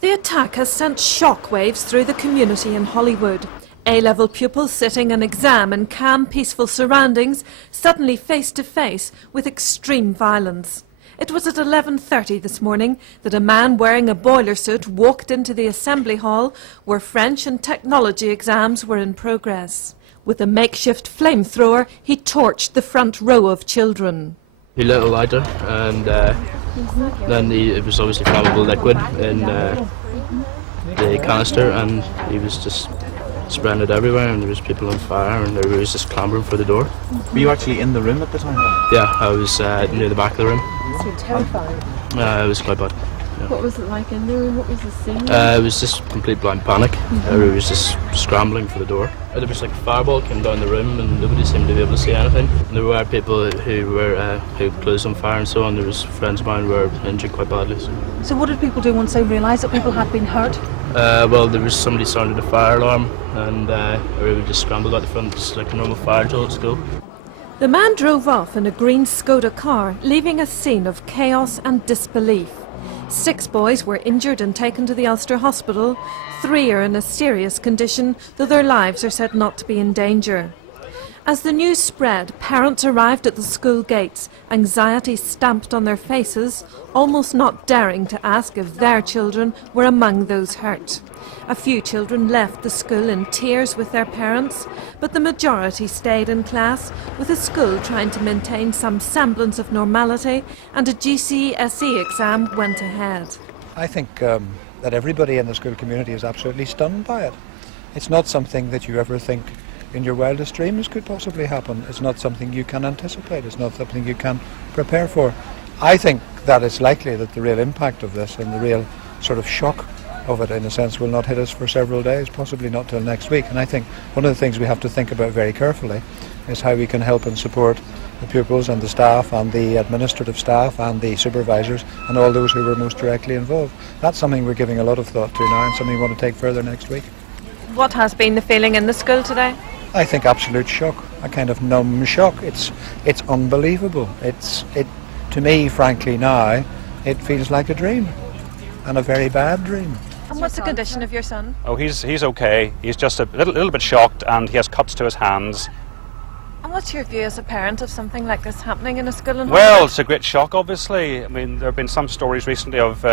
The attack has sent shockwaves through the community in Hollywood. A-level pupils sitting an exam in calm, peaceful surroundings, suddenly face to face with extreme violence. It was at 11:30 this morning that a man wearing a boiler suit walked into the assembly hall where French and technology exams were in progress. With a makeshift flamethrower, he torched the front row of children. He lit a lighter and then it was obviously flammable liquid in the canister, and he was just spreading it everywhere, and there was people on fire and everybody was just clambering for the door. Were you actually in the room at the time? Yeah, I was near the back of the room. So terrifying. It was quite bad. Yeah. What was it like in the room? What was the scene? It was just complete blind panic. Everybody was just scrambling for the door. There was like a fireball came down the room and nobody seemed to be able to see anything. And there were people who had clothes on fire and so on. There was friends of mine who were injured quite badly. So what did people do once they realised that people had been hurt? Well, there was somebody sounded a fire alarm and everybody just scrambled out the front just like a normal fire drill at school. The man drove off in a green Skoda car, leaving a scene of chaos and disbelief. 6 boys were injured and taken to the Ulster Hospital. 3 are in a serious condition, though their lives are said not to be in danger. As the news spread, parents arrived at the school gates, anxiety stamped on their faces, almost not daring to ask if their children were among those hurt. A few children left the school in tears with their parents, but the majority stayed in class, with the school trying to maintain some semblance of normality, and a GCSE exam went ahead. I think that everybody in the school community is absolutely stunned by it. It's not something that you ever think in your wildest dreams could possibly happen. It's not something you can anticipate. It's not something you can prepare for. I think that it's likely that the real impact of this and the real sort of shock of it, in a sense, will not hit us for several days, possibly not till next week. And I think one of the things we have to think about very carefully is how we can help and support the pupils and the staff and the administrative staff and the supervisors and all those who were most directly involved. That's something we're giving a lot of thought to now and something we want to take further next week. What has been the feeling in the school today? I think absolute shock, a kind of numb shock. It's unbelievable. To me, frankly, now, it feels like a dream, and a very bad dream. And what's the condition of your son? Oh, he's okay. He's just a little bit shocked, and he has cuts to his hands. And what's your view as a parent of something like this happening in a school in Well, Hollywood? it's a great shock, obviously. I mean, there have been some stories recently of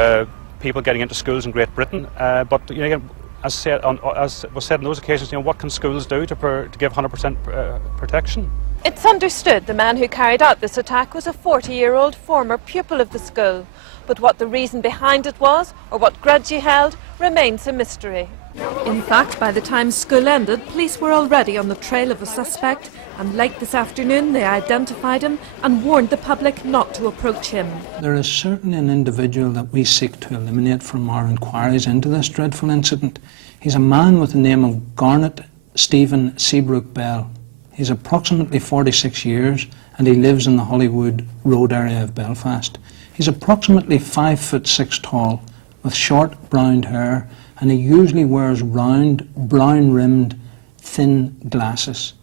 people getting into schools in Great Britain, but you know, as was said on those occasions, you know, what can schools do to give 100% protection? It's understood the man who carried out this attack was a 40-year-old former pupil of the school. But what the reason behind it was, or what grudge he held, remains a mystery. In fact, by the time school ended, police were already on the trail of a suspect, and late this afternoon they identified him and warned the public not to approach him. There is certainly an individual that we seek to eliminate from our inquiries into this dreadful incident. He's a man with the name of Garnet Stephen Seabrook Bell. He's approximately 46 years and he lives in the Hollywood Road area of Belfast. He's approximately 5'6" tall, with short brown hair, and he usually wears round, brown-rimmed, thin glasses.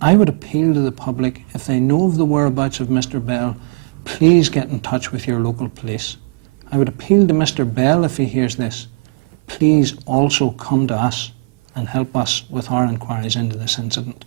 I would appeal to the public, if they know of the whereabouts of Mr. Bell, please get in touch with your local police. I would appeal to Mr. Bell, if he hears this, please also come to us and help us with our inquiries into this incident.